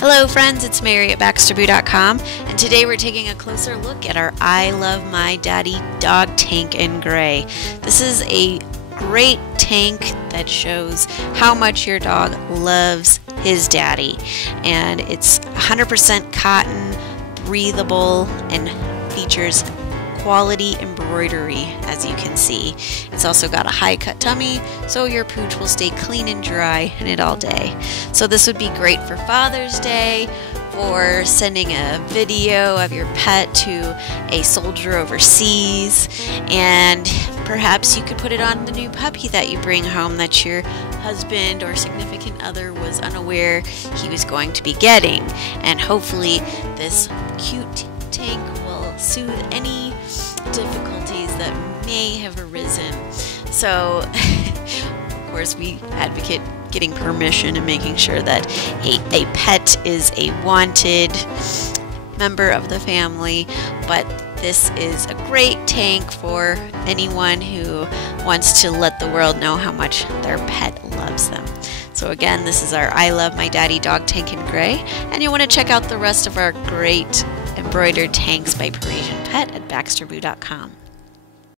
Hello friends, it's Mary at BaxterBoo.com, and today we're taking a closer look at our I Love My Daddy dog tank in gray. This is a great tank that shows how much your dog loves his daddy, and it's 100% cotton, breathable, and features quality embroidery, as you can see. It's also got a high cut tummy, so your pooch will stay clean and dry in it all day. So this would be great for Father's Day, for sending a video of your pet to a soldier overseas, and perhaps you could put it on the new puppy that you bring home that your husband or significant other was unaware he was going to be getting. And hopefully this cute tank will soothe any difficulties that may have arisen. So of course we advocate getting permission and making sure that a pet is a wanted member of the family, but this is a great tank for anyone who wants to let the world know how much their pet loves them. So again, this is our I Love My Daddy dog tank in gray, and you want to check out the rest of our great embroidered tanks by Parisian Pet at BaxterBoo.com.